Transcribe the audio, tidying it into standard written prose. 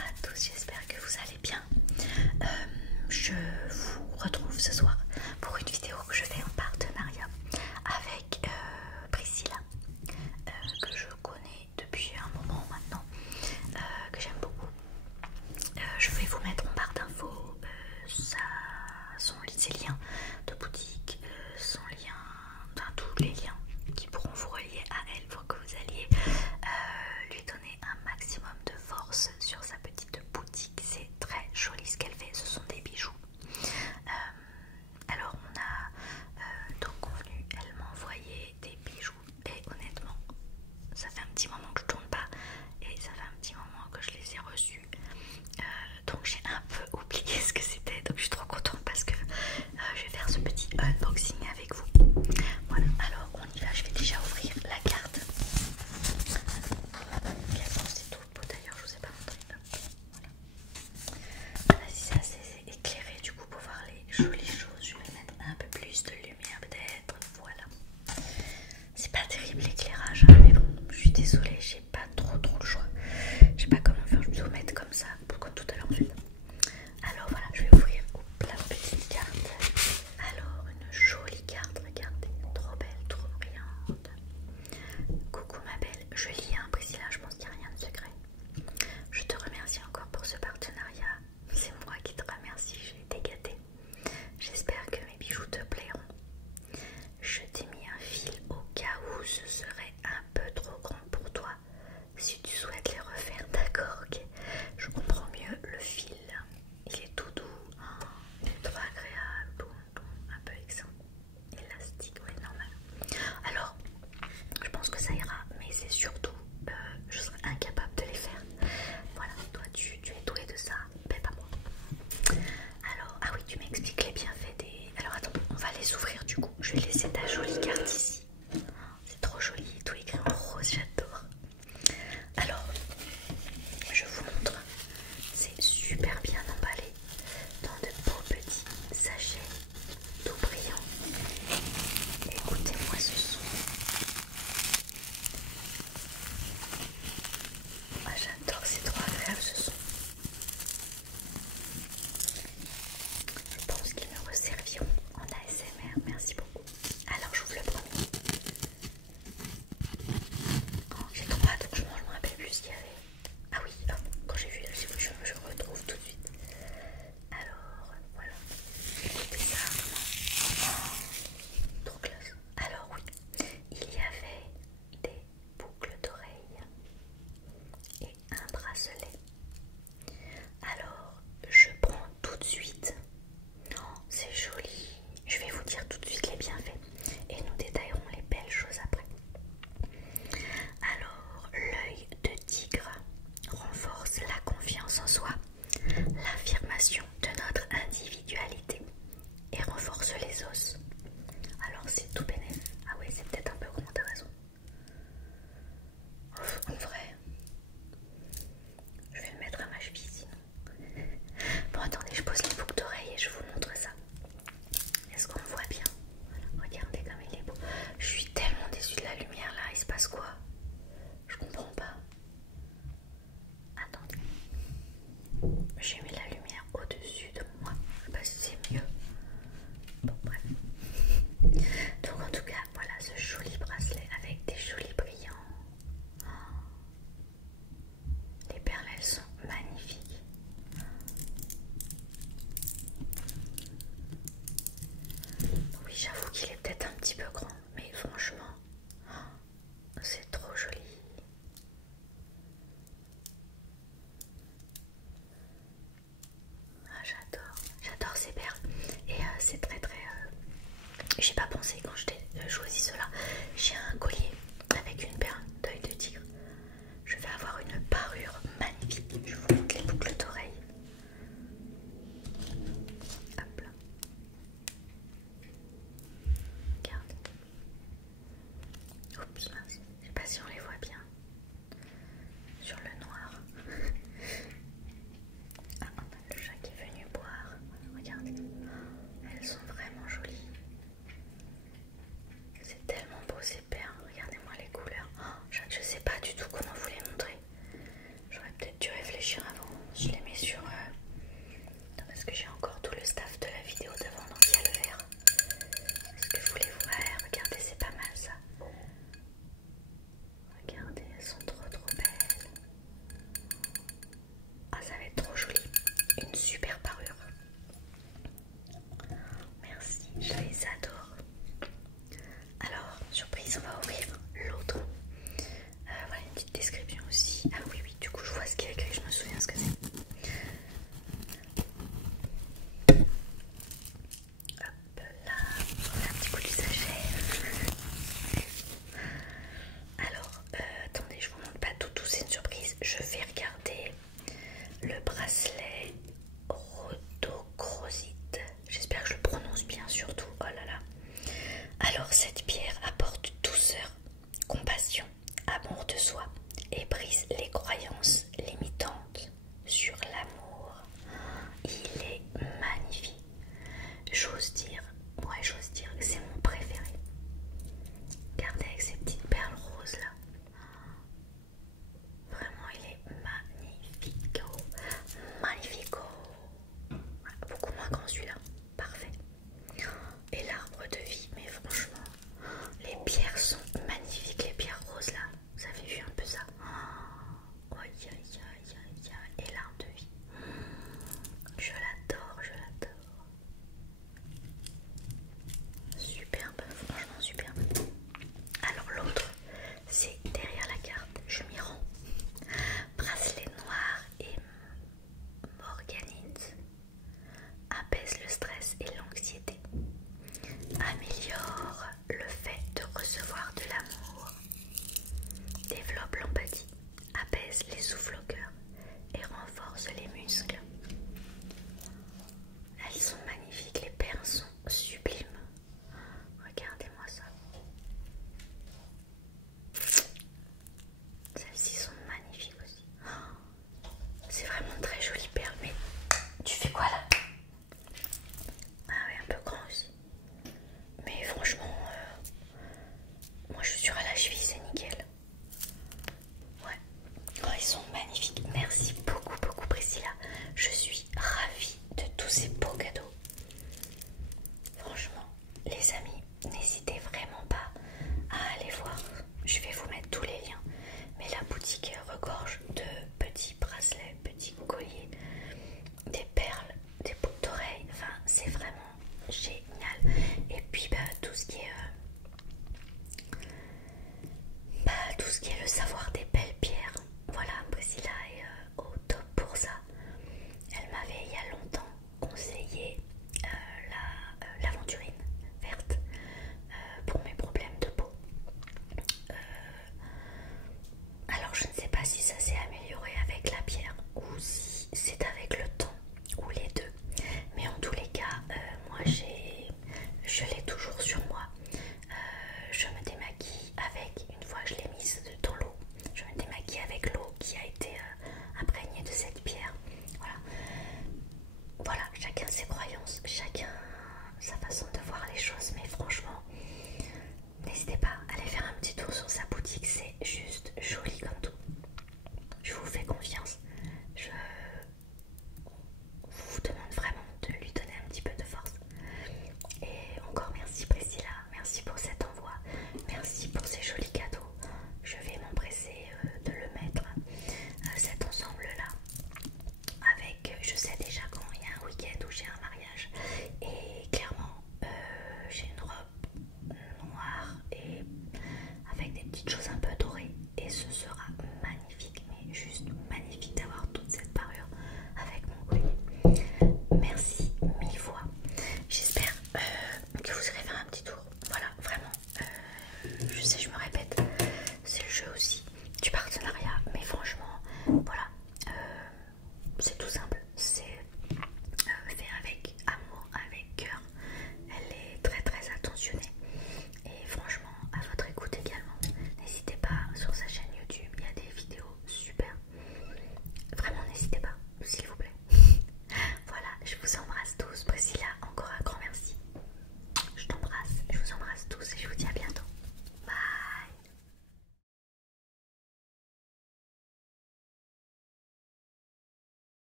à tous, j'espère que vous allez bien. Je vous retrouve ce soir pour une vidéo que je fais en partenariat avec Priscilla, que je connais depuis un moment maintenant, que j'aime beaucoup. Je vais vous mettre en barre d'infos ses liens de boutique, son lien, enfin tous les liens qui pourront vous relier à elle pour que vous alliez lui donner un maximum de force sur sa petite boutique. C'est très joli ce qu'elle fait, ce sont des bijoux. Alors on a donc convenu, elle m'a envoyé des bijoux et honnêtement ça fait un petit moment que je tourne pas et ça fait un petit moment que je les ai reçus, donc j'ai un peu oublié ce que c'était, donc je suis trop contente parce que je vais faire ce petit unboxing avec vous. Voilà, alors on y va, je vais déjà ouvrir la carte. C'est tout beau d'ailleurs, je vous ai pas montré. Voilà, si c'est assez éclairé du coup pour voir les jolies choses, je vais mettre un peu plus de lumière peut-être. Voilà, c'est pas terrible l'éclairage, hein, mais bon, je suis désolée, j'ai pas trop le choix. Je sais pas comment faire, je vais vous mettre comme ça, comme tout à l'heure ensuite. Alors voilà, je vais ouvrir la petite carte. Alors une jolie carte, regardez, trop belle, trop brillante. Coucou ma belle, je lis hein, Priscilla, je pense qu'il n'y a rien de secret. Je te remercie encore pour ce partenariat. C'est moi qui te remercie, j'ai été gâtée. J'espère que mes bijoux te plairont. Je t'ai mis un fil au cas où ce serait un peu trop grand pour toi. Si tu souhaites les refaire, d'accord, ok. Je comprends mieux le fil. Il est tout doux, il est trop agréable, un peu élastique, oui, normal. Alors, je pense que ça ira, mais c'est surtout, je serais incapable de les faire. Voilà, toi tu es doué de ça, mais pas moi. Alors, ah oui, tu m'expliques les bienfaits des... Alors attends, on va les ouvrir du coup. Je vais laisser ta jolie carte ici. C'est trop joli, tout écrit en rose, j'adore. Alors, je vous montre. C'est super bien emballé dans de beaux petits sachets tout brillants. Écoutez-moi ce son. Ah, j'adore, c'est trop agréable ce son. Je pense qu'ils me resserviront en ASMR. Merci beaucoup. Alors, j'ouvre le premier. Oh, j'ai trop hâte, franchement, je me rappelle plus ce qu'il y avait. Ah oui, oh, quand j'ai vu, je retrouve tout de suite. Alors, voilà. Écoutez ça. Oh, trop classe. Alors oui, il y avait des boucles d'oreilles et un bracelet. Alors, je prends tout de suite. Oh, c'est joli. Je vais vous dire tout de suite les bienfaits et nous détaillerons les belles choses après. Alors, l'œil de tigre renforce la confiance en soi, l'affirmation de notre individualité et renforce les os. Alors c'est tout bénéf. Ah oui, c'est peut-être un peu grand, t'as raison. En vrai, je vais le mettre à ma cheville sinon. Bon attendez, je pose les boucles d'oreilles et je vous montre ça. Est-ce qu'on voit bien? Regardez comme il est beau. Je suis tellement déçue de la lumière là, il se passe quoi? Je comprends pas. Attendez. J'ai mis la lumière au-dessus de moi. Je sais pas si c'est mieux. Bon bref. Donc en tout cas, voilà ce joli bracelet avec des jolis brillants. Oh. Les perles, elles sont magnifiques. Oui, j'avoue qu'il est peut-être un petit peu grand, mais franchement, oh, c'est trop joli. Ah, j'adore ces perles. Et c'est très j'ai pas pensé quand je t'ai choisi cela. J'ai un collier avec une perle d'œil de tigre. Je vais avoir une parure magnifique. Je vous montre les boucles d'oreilles. Hop là. Regarde. Oups, mince. Je sais pas si on les voit bien. Sur le noir. Ah, le chat qui est venu boire. Regardez. Elles sont vraiment jolies. C'est grand celui-là.